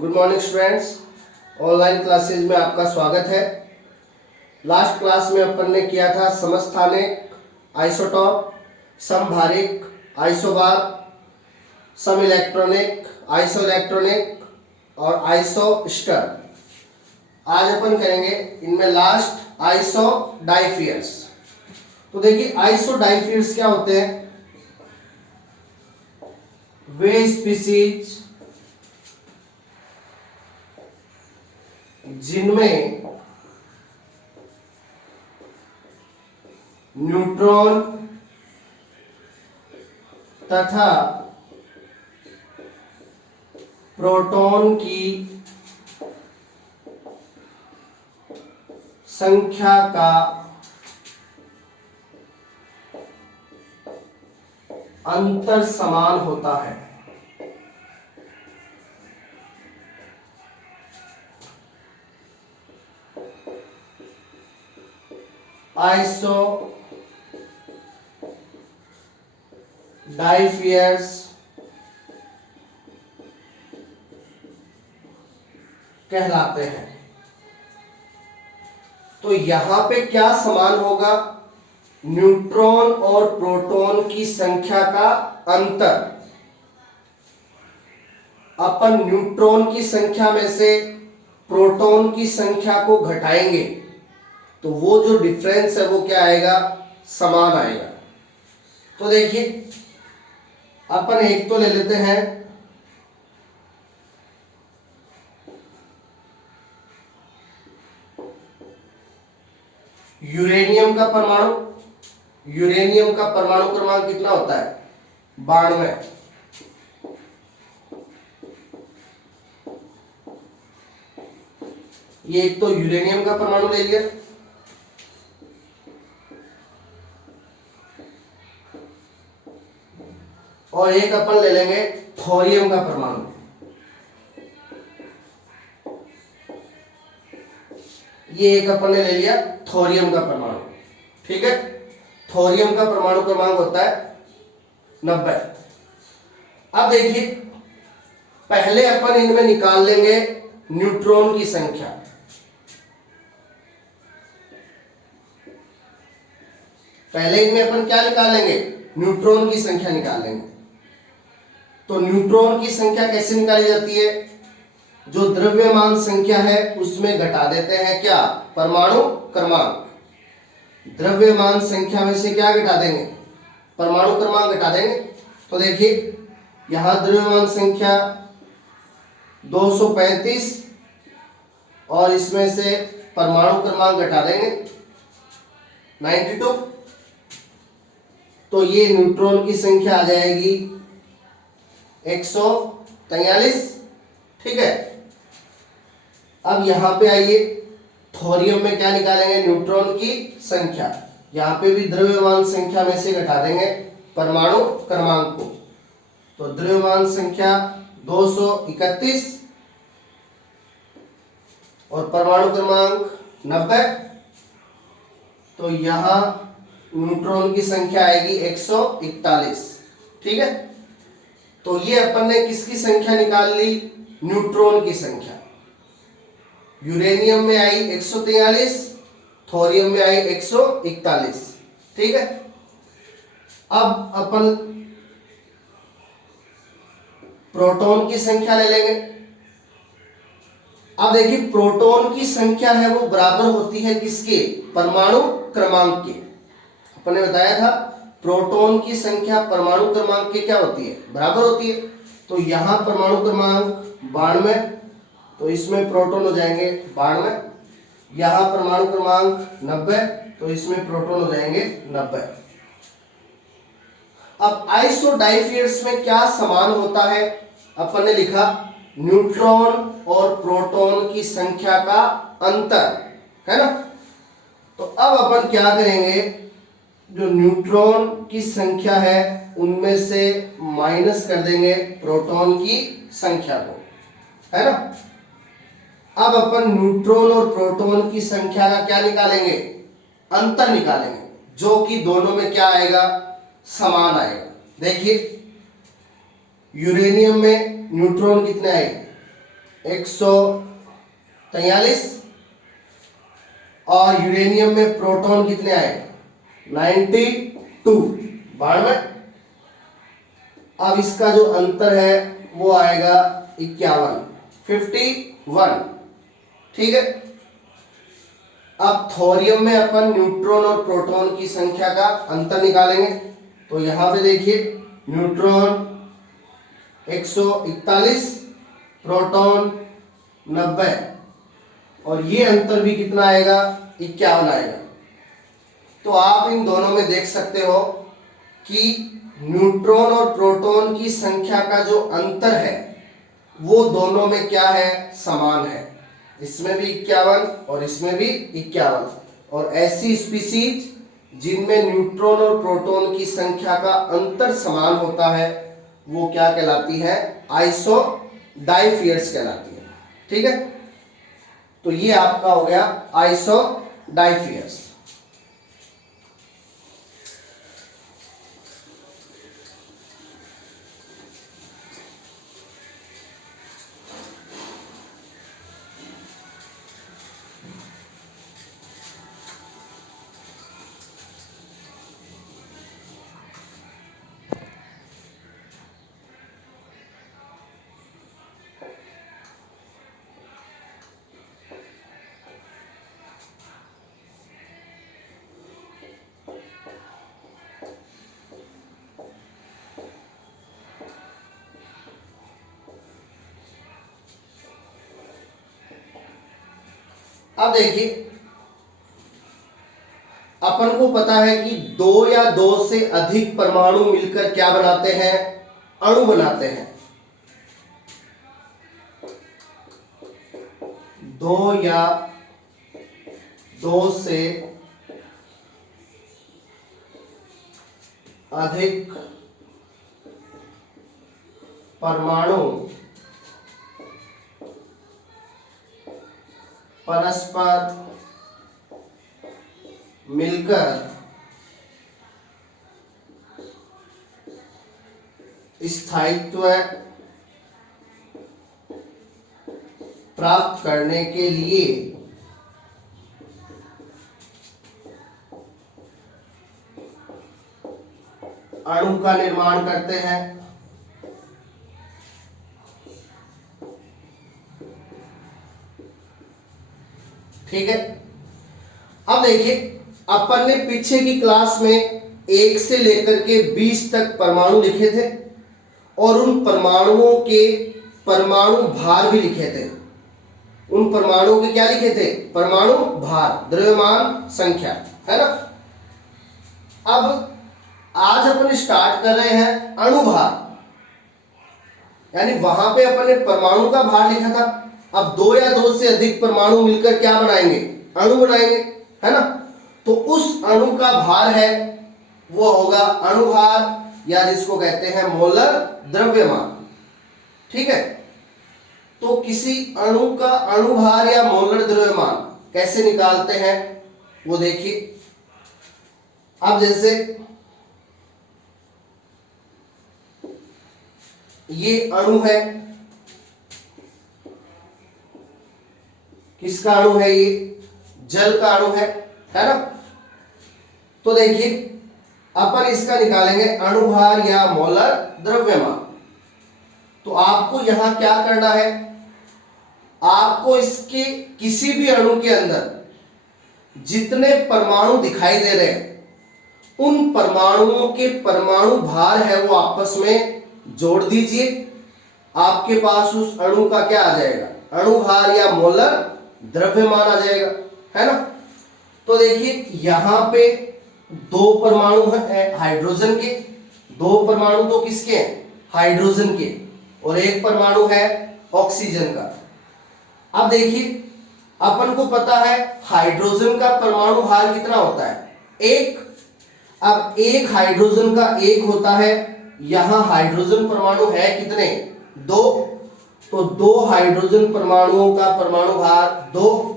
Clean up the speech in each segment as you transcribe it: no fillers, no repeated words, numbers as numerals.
Good morning students. Online classes में आपका स्वागत है। लास्ट क्लास में अपन ने किया था समस्थानिक, आइसोटॉप, समभारिक, आइसोबार, सम इलेक्ट्रॉनिक, आइसो इलेक्ट्रॉनिक और आइसोस्टर। आज अपन करेंगे इनमें लास्ट आइसो डाइफियर्स। तो देखिए आइसो डाइफियर्स क्या होते हैं। वे स्पीसीज जिनमें न्यूट्रॉन तथा प्रोटॉन की संख्या का अंतर समान होता है। आइसो डाइफियर्स कहलाते हैं। तो यहां पे क्या समान होगा? न्यूट्रॉन और प्रोटॉन की संख्या का अंतर। अपन न्यूट्रॉन की संख्या में से प्रोटॉन की संख्या को घटाएंगे तो वो जो डिफरेंस है वो क्या आएगा? समान आएगा। तो देखिए अपन एक तो ले लेते हैं यूरेनियम का परमाणु। यूरेनियम का परमाणु क्रमांक कितना होता है? 92। ये एक तो यूरेनियम का परमाणु ले लिया। और एक अपन ले लेंगे थोरियम का परमाणु। ये एक अपन ने ले लिया थोरियम का परमाणु। ठीक है, थोरियम का परमाणु क्रमांक होता है 90। अब देखिए पहले अपन इनमें निकाल लेंगे न्यूट्रॉन की संख्या। पहले इनमें अपन क्या निकाल लेंगे? न्यूट्रॉन की संख्या निकाल लेंगे। तो न्यूट्रॉन की संख्या कैसे निकाली जाती है? जो द्रव्यमान संख्या है उसमें घटा देते हैं क्या? परमाणु क्रमांक। द्रव्यमान संख्या में से क्या घटा देंगे? परमाणु क्रमांक घटा देंगे। तो देखिए यहां द्रव्यमान संख्या 235 और इसमें से परमाणु क्रमांक घटा देंगे 92। तो ये न्यूट्रॉन की संख्या आ जाएगी 143। ठीक है, अब यहां पे आइए थोरियम में क्या निकालेंगे? न्यूट्रॉन की संख्या। यहां पे भी द्रव्यमान संख्या में से घटा देंगे परमाणु क्रमांक को। तो द्रव्यमान संख्या 231 और परमाणु क्रमांक 90। तो यहां न्यूट्रॉन की संख्या आएगी 141। ठीक है, तो ये अपन ने किसकी संख्या निकाल ली? न्यूट्रॉन की संख्या। यूरेनियम में आई 143, थोरियम में आई 141। ठीक है, अब अपन प्रोटॉन की संख्या ले लेंगे। अब देखिए प्रोटॉन की संख्या है वो बराबर होती है किसके? परमाणु क्रमांक के। अपन ने बताया था प्रोटॉन की संख्या परमाणु क्रमांक के क्या होती है? बराबर होती है। तो यहां परमाणु क्रमांक 92, तो इसमें प्रोटॉन हो जाएंगे 92। यहां परमाणु क्रमांक 90, तो इसमें प्रोटॉन हो जाएंगे 90। अब आइसो डाइफियर्स में क्या समान होता है? अपन ने लिखा न्यूट्रॉन और प्रोटॉन की संख्या का अंतर, है ना। तो अब अपन क्या करेंगे? जो न्यूट्रॉन की संख्या है उनमें से माइनस कर देंगे प्रोटॉन की संख्या को, है ना। अब अपन न्यूट्रॉन और प्रोटॉन की संख्या का क्या निकालेंगे? अंतर निकालेंगे, जो कि दोनों में क्या आएगा? समान आएगा। देखिए यूरेनियम में न्यूट्रॉन कितने आए? 143 और यूरेनियम में प्रोटॉन कितने आए 92 92। अब इसका जो अंतर है वो आएगा 51 ठीक है। अब थोरियम में अपन न्यूट्रॉन और प्रोटॉन की संख्या का अंतर निकालेंगे। तो यहां पे देखिए न्यूट्रॉन 141 प्रोटॉन 90 और ये अंतर भी कितना आएगा 51 आएगा। तो आप इन दोनों में देख सकते हो कि न्यूट्रॉन और प्रोटॉन की संख्या का जो अंतर है वो दोनों में क्या है समान है, इसमें भी 51 और इसमें भी 51। और ऐसी स्पीसीज जिनमें न्यूट्रॉन और प्रोटॉन की संख्या का अंतर समान होता है वो क्या कहलाती है आइसोडाइफियर्स कहलाती है। ठीक है, तो ये आपका हो गया आइसोडाइफियर्स। अब देखिए अपन को पता है कि दो या दो से अधिक परमाणु मिलकर क्या बनाते हैं अणु बनाते हैं। दो या दो से अधिक परमाणु परस्पर मिलकर स्थायित्व प्राप्त करने के लिए अणु का निर्माण करते हैं। ठीक है, अब देखिए अपन ने पीछे की क्लास में 1 से लेकर के 20 तक परमाणु लिखे थे और उन परमाणुओं के परमाणु भार भी लिखे थे। उन परमाणुओं के क्या लिखे थे परमाणु भार, द्रव्यमान संख्या, है ना। अब आज अपन स्टार्ट कर रहे हैं अणुभार, यानी वहां पे अपन ने परमाणु का भार लिखा था। अब दो या दो से अधिक परमाणु मिलकर क्या बनाएंगे अणु बनाएंगे, है ना। तो उस अणु का भार है वो होगा अणुभार या जिसको कहते हैं मोलर द्रव्यमान। ठीक है, तो किसी अणु का अणुभार या मोलर द्रव्यमान कैसे निकालते हैं वो देखिए। अब जैसे ये अणु है, किसका अणु है ये जल का अणु है ना। तो देखिए अपन इसका निकालेंगे अणुभार या मोलर द्रव्यमान। तो आपको यहां क्या करना है, आपको इसके किसी भी अणु के अंदर जितने परमाणु दिखाई दे रहे हैं उन परमाणुओं के परमाणु भार है वो आपस में जोड़ दीजिए। आपके पास उस अणु का क्या आ जाएगा अणुभार या मोलर द्रव्यमान आ जाएगा, है ना। तो देखिए यहां पे दो परमाणु है हाइड्रोजन के, दो परमाणु तो किसके हैं हाइड्रोजन के, और एक परमाणु है ऑक्सीजन का। अब देखिए अपन को पता है हाइड्रोजन का परमाणु भार कितना होता है एक। अब एक हाइड्रोजन का एक होता है, यहां हाइड्रोजन परमाणु है कितने दो, तो दो हाइड्रोजन परमाणुओं का परमाणु भार 2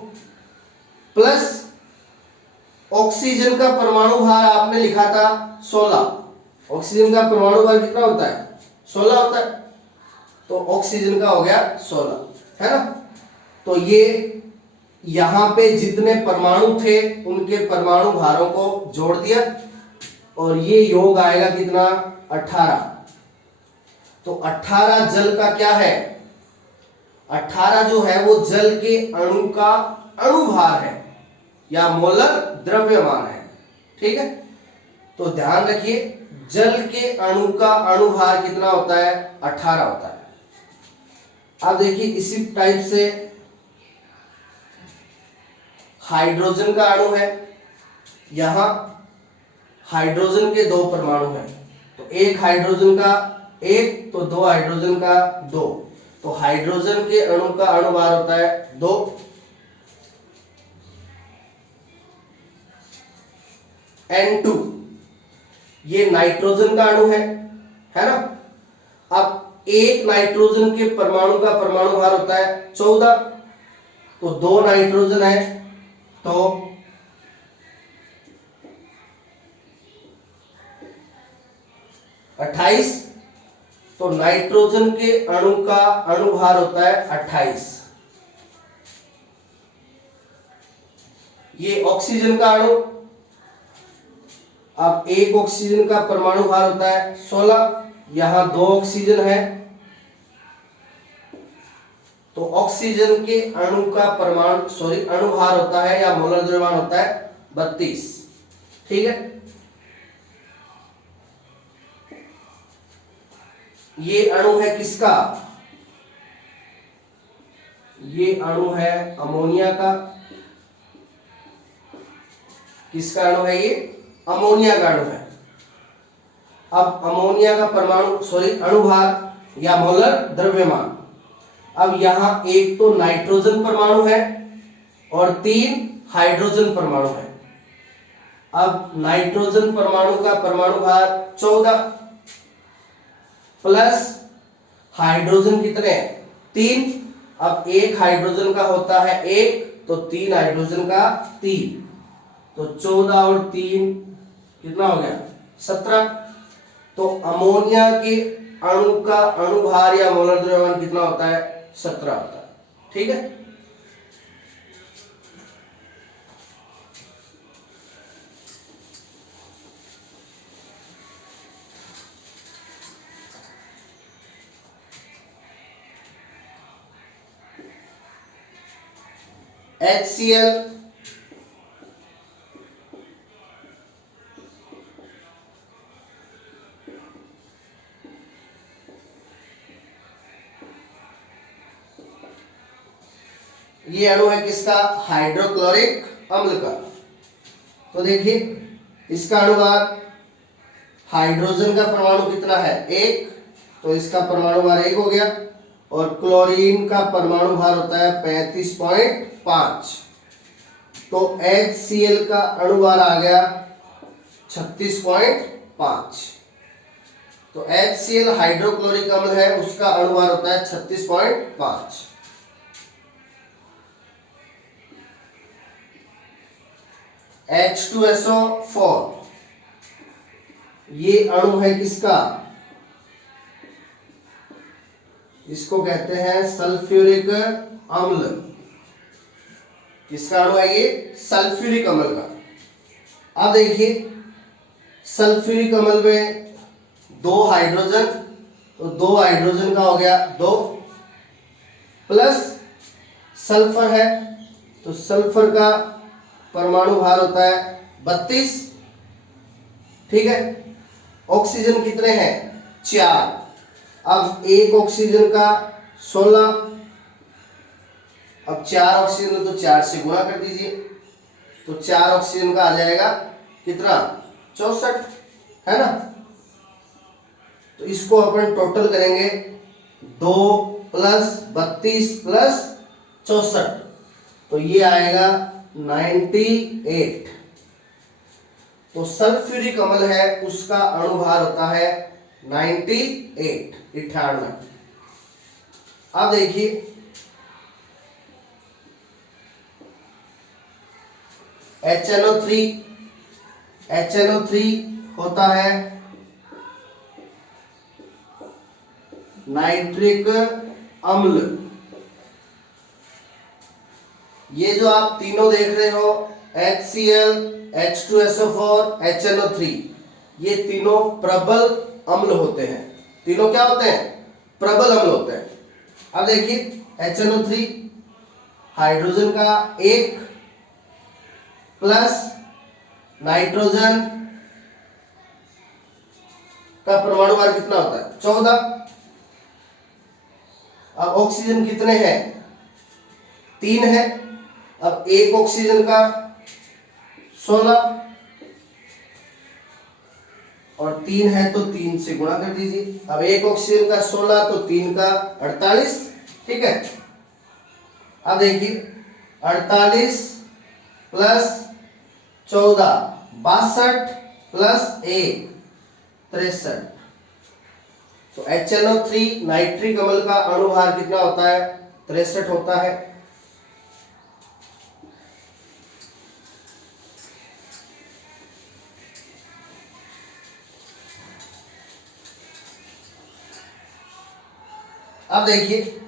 प्लस ऑक्सीजन का परमाणु भार आपने लिखा था 16। ऑक्सीजन का परमाणु भार कितना होता है 16 होता है, तो ऑक्सीजन का हो गया 16। है ना। तो ये यहां पे जितने परमाणु थे उनके परमाणु भारों को जोड़ दिया और ये योग आएगा कितना 18। तो 18 जल का क्या है, 18 जो है वो जल के अणु का अणुभार है या मोलर द्रव्यमान है। ठीक है, तो ध्यान रखिए जल के अणु का अणुभार कितना होता है 18 होता है। अब देखिए इसी टाइप से हाइड्रोजन का अणु है, यहां हाइड्रोजन के 2 परमाणु हैं, तो एक हाइड्रोजन का 1 तो 2 हाइड्रोजन का 2, तो हाइड्रोजन के अणु का अणुभार होता है 2। N2 ये नाइट्रोजन का अणु है ना। अब एक नाइट्रोजन के परमाणु का परमाणु भार होता है 14, तो 2 नाइट्रोजन है तो 28, तो नाइट्रोजन के अणु का अणुभार होता है 28। ये ऑक्सीजन का अणु, अब एक ऑक्सीजन का परमाणु भार होता है 16, यहां 2 ऑक्सीजन है तो ऑक्सीजन के अणु का अणुभार होता है या मोलर द्रव्यमान होता है 32। ठीक है, ये अणु है किसका, ये अणु है अमोनिया का। किसका अणु है ये, अमोनिया का अणु है। अब अमोनिया का अणुभार या मोलर द्रव्यमान, अब यहां एक तो नाइट्रोजन परमाणु है और 3 हाइड्रोजन परमाणु है। अब नाइट्रोजन परमाणु का परमाणु भार 14 प्लस हाइड्रोजन कितने 3, अब एक हाइड्रोजन का होता है 1 तो 3 हाइड्रोजन का 3, तो 14 और 3 कितना हो गया 17। तो अमोनिया के अणु का अणुभार या मोलर द्रव्यमान कितना होता है 17 होता है। ठीक है, HCl ये अणु है किसका, हाइड्रोक्लोरिक अम्ल का। तो देखिए इसका अणुभार, हाइड्रोजन का परमाणु कितना है 1, तो इसका परमाणु भार 1 हो गया, और क्लोरीन का परमाणु भार होता है 35.5, तो HCl का अणुभार आ गया 36.5। तो HCl हाइड्रोक्लोरिक अम्ल है, उसका अणुभार होता है 36.5। H2SO4 ये अणु है किसका, इसको कहते हैं सल्फ्यूरिक अम्ल। किसका अणु है ये, सल्फ्यूरिक अम्ल का। अब देखिए सल्फ्यूरिक अम्ल में 2 हाइड्रोजन, तो 2 हाइड्रोजन का हो गया 2 प्लस सल्फर है, तो सल्फर का परमाणु भार होता है 32। ठीक है, ऑक्सीजन कितने हैं 4, अब एक ऑक्सीजन का 16, अब 4 ऑक्सीजन तो 4 से गुणा कर दीजिए, तो 4 ऑक्सीजन का आ जाएगा कितना 64, है ना। तो इसको अपन टोटल करेंगे 2 प्लस 32 प्लस 64, तो ये आएगा 98। तो सल्फ्यूरिक अम्ल है उसका अणुभार होता है 98। अब देखिए HNO3 होता है नाइट्रिक अम्ल। जो आप तीनों देख रहे हो HCl, H2SO4, HNO3, ये तीनों प्रबल अम्ल होते हैं। तीनों क्या होते हैं? प्रबल अम्ल होते हैं। अब देखिए HNO3 हाइड्रोजन का 1 प्लस नाइट्रोजन का परमाणु भार कितना होता है? 14। अब ऑक्सीजन कितने हैं? 3 है। अब एक ऑक्सीजन का 16 और 3 है तो 3 से गुणा कर दीजिए। अब एक ऑक्सीजन का 16 तो 3 का 48। ठीक है। अब देखिए 48 प्लस 14 62 प्लस 1 63। तो HNO3 नाइट्रिक अम्ल का अणुभार कितना होता है? 63 होता है। अब देखिए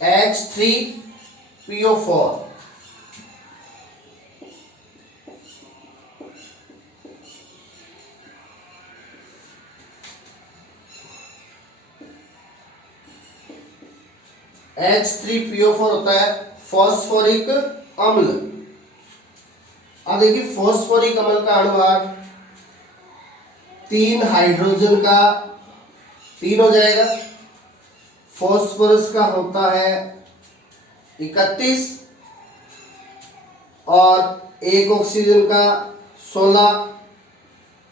H3PO4 H3PO4 होता है फॉस्फोरिक अम्ल। अब देखिए फॉस्फोरिक अम्ल का अणुभार 3 हाइड्रोजन का 3 हो जाएगा। फॉस्फोरस का होता है 31 और एक ऑक्सीजन का 16।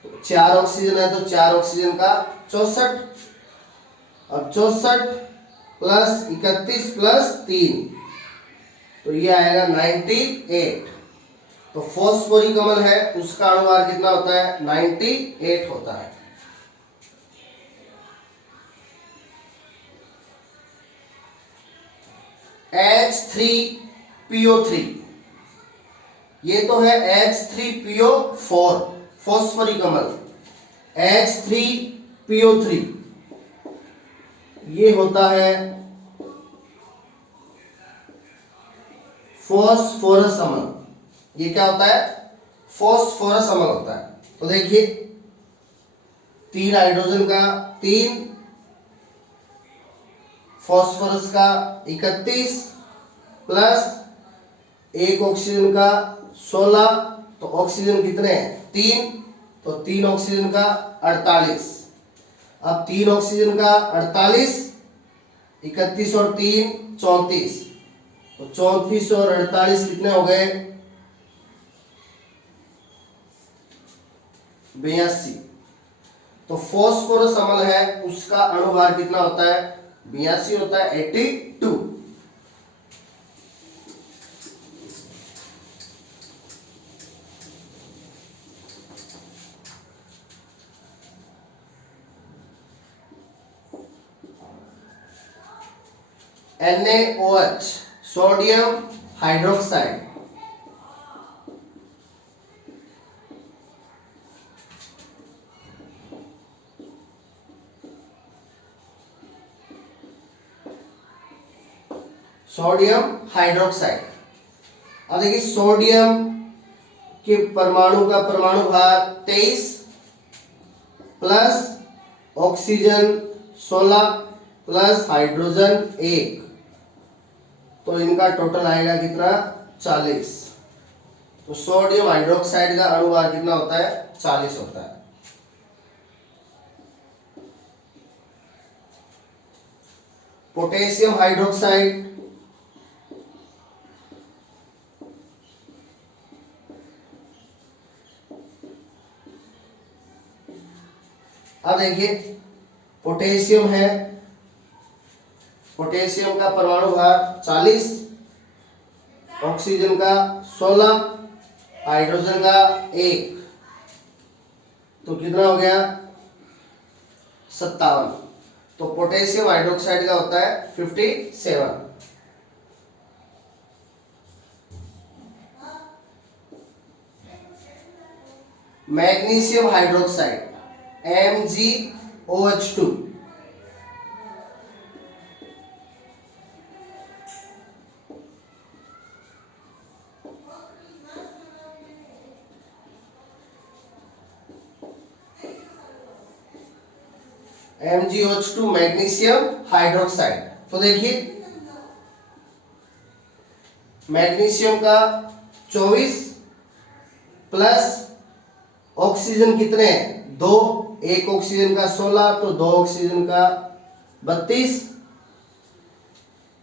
तो 4 ऑक्सीजन है तो 4 ऑक्सीजन का 64। अब 64 प्लस 31 प्लस 3 तो ये आएगा 98। तो फॉस्फोरिक अम्ल है उसका अणुभार कितना होता है? 98 होता है। H3PO3 ये तो है H3PO4 फॉस्फोरिक अम्ल। H3PO3 ये होता है फॉस्फोरस अम्ल। ये क्या होता है? फॉस्फोरस अम्ल होता है। तो देखिए 3 हाइड्रोजन का 3, फॉस्फोरस का 31 प्लस एक ऑक्सीजन का 16। तो ऑक्सीजन कितने हैं? 3। तो 3 ऑक्सीजन का 48। अब 3 ऑक्सीजन का 48, 31 और 3 34। तो 34 और 48 कितने हो गए? 82। तो फॉस्फोरस अम्ल है उसका अणुभार कितना होता है? 82 होता है, 82। NaOH sodium hydroxide sodium hydroxide. अब देखिए सोडियम के परमाणु का परमाणु भार 23 प्लस ऑक्सीजन 16 प्लस हाइड्रोजन 1। तो इनका टोटल आएगा कितना? 40। तो सोडियम हाइड्रोक्साइड का अणुभार कितना होता है? 40 होता है। पोटेशियम हाइड्रोक्साइड अब देखिए पोटेशियम है, पोटेशियम का परमाणु भार 40, ऑक्सीजन का 16, हाइड्रोजन का 1। तो कितना हो गया? 57। तो पोटेशियम हाइड्रोक्साइड का होता है 57। Magnesium hydroxide MgOH2। MgOH2 magnesium hydroxide. तो देखिए मैग्नीशियम का 24 प्लस ऑक्सीजन कितने हैं? 2, एक ऑक्सीजन का 16, तो 2 ऑक्सीजन का 32,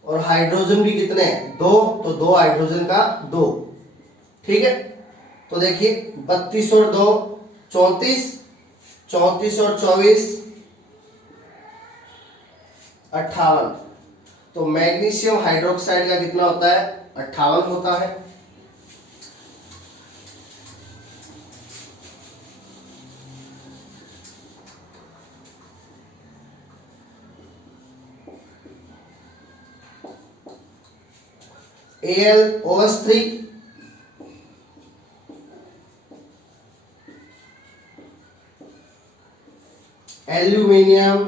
और हाइड्रोजन भी कितने हैं? 2, तो 2 हाइड्रोजन का 2। ठीक है, तो देखिए 32 और 2 34, 34 और 24 58। तो मैग्नीशियम हाइड्रोक्साइड का कितना होता है? 58 होता है। AlOH3 aluminium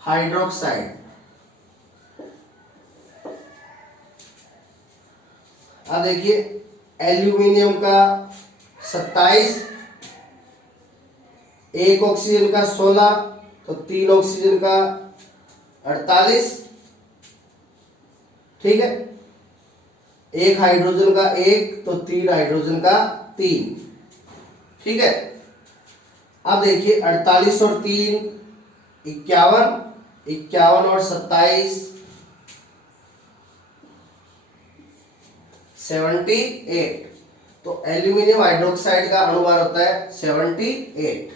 hydroxide. अब देखिए एल्यूमिनियम का 27, एक ऑक्सीजन का 16, तो 3 ऑक्सीजन का 48। ठीक है, एक हाइड्रोजन का 1, तो 3 हाइड्रोजन का 3। ठीक है, अब देखिए 48 और 3 51, 51 और 27 78। तो एल्यूमिनियम हाइड्रोक्साइड का अनुभार होता है 78।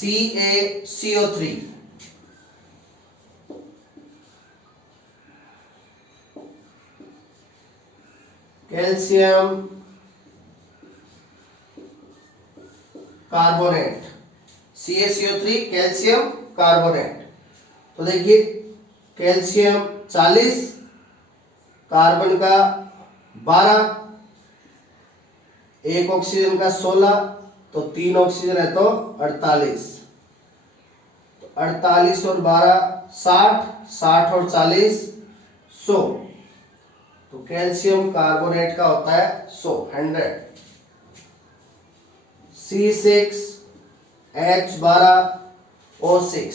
CaCO3 calcium carbonate, CaCO3 calcium carbonate. तो देखिए कैल्शियम 40, कार्बन का 12, एक ऑक्सीजन का 16, तो 3 ऑक्सीजन है तो 48। तो 48 और 12 60, 60 और 40 100। तो कैल्शियम कार्बोनेट का होता है 100। C6H12O6,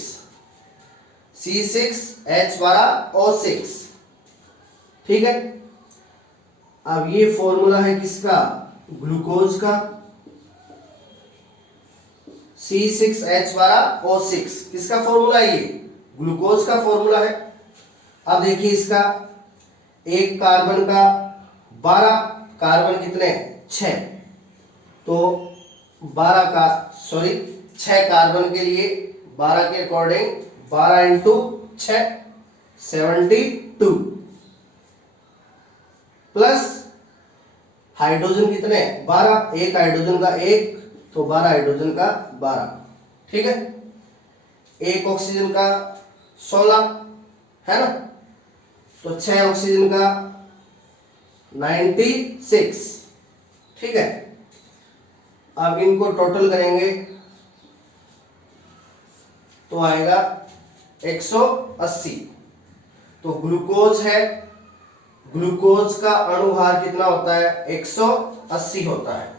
C6H12O6। ठीक है, अब ये फॉर्मूला है किसका? ग्लूकोज का। C6H12O6 किसका फॉर्मूला है? ये ग्लूकोज का फॉर्मूला है। अब देखिए इसका एक कार्बन का 12, कार्बन कितने? 6, तो 6 कार्बन के लिए 12 के अकॉर्डिंग 12 इंटू 6 72, प्लस हाइड्रोजन कितने? 12, एक हाइड्रोजन का 1, तो 12 हाइड्रोजन का 12। ठीक है, एक ऑक्सीजन का 16 है ना, तो 6 ऑक्सीजन का 96। ठीक है, अब इनको टोटल करेंगे तो आएगा 180। तो ग्लूकोज है, ग्लूकोज का अणुभार कितना होता है? 180 होता है।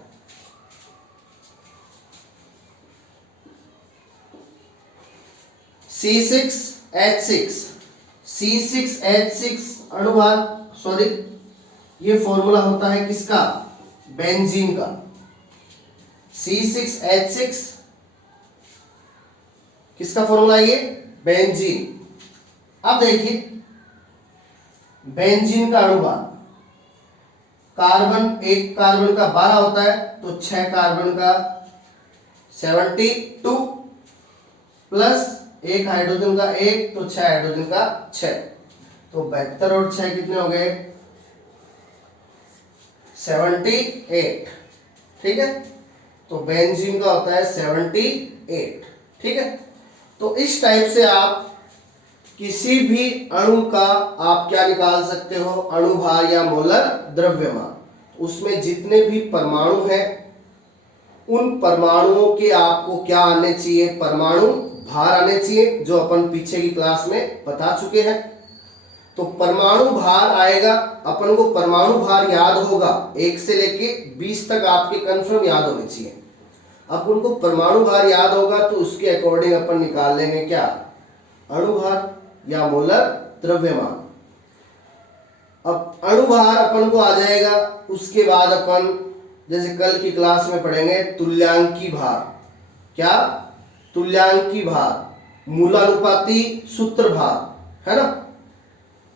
C6H6 अणुभार, सॉरी ये फॉर्मूला होता है किसका? बेंजीन का। C6H6 किसका फॉर्मूला? ये बेंजीन। अब देखिए बेंजीन का अणुभार, कार्बन एक कार्बन का 12 होता है, तो 6 कार्बन का 72, प्लस एक हाइड्रोजन का 1, तो 6 हाइड्रोजन का 6, तो 72 और 6 कितने हो गए? 78। ठीक है, तो बेंजीन का होता है 78। ठीक है, तो इस टाइप से आप किसी भी अणु का आप क्या निकाल सकते हो, अणुभार या मोलर द्रव्यमान। उसमें जितने भी परमाणु हैं उन परमाणुओं के आपको क्या आने चाहिए, परमाणु भार आने चाहिए, जो अपन पीछे की क्लास में बता चुके हैं। तो परमाणु भार आएगा, अपन को परमाणु भार याद होगा 1 से लेके 20 तक आपके कंफर्म याद होने चाहिए। अब उनको परमाणु भार याद होगा तो उसके अकॉर्डिंग अपन निकाल लेंगे क्या, अणुभार या मोलर द्रव्यमान। अब अणुभार अपन को आ जाएगा, उसके बाद अपन जैसे कल की क्लास में पढ़ेंगे तुल्यांकी भार। क्या, तुल्यांकी भार, मूलानुपाती सूत्र भार, है ना।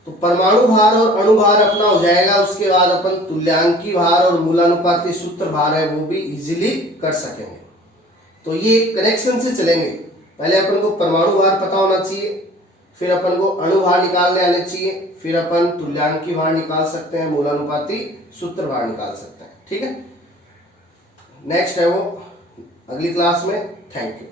तो परमाणु भार और अणुभार अपना हो जाएगा, उसके बाद अपन तुल्यांकी भार और मूलानुपाती सूत्र भार है वो भी इजीली कर सकेंगे। तो ये कनेक्शन से चलेंगे। पहले अपन को परमाणु भार पता होना चाहिए, फिर अपन को अणुभार निकालने आने चाहिए, फिर अपन तुल्यांकी भार निकाल सकते हैं, मूलानुपाती सूत्र भार निकाल सकते हैं। ठीक है, नेक्स्ट है वो अगली क्लास में। Thank you.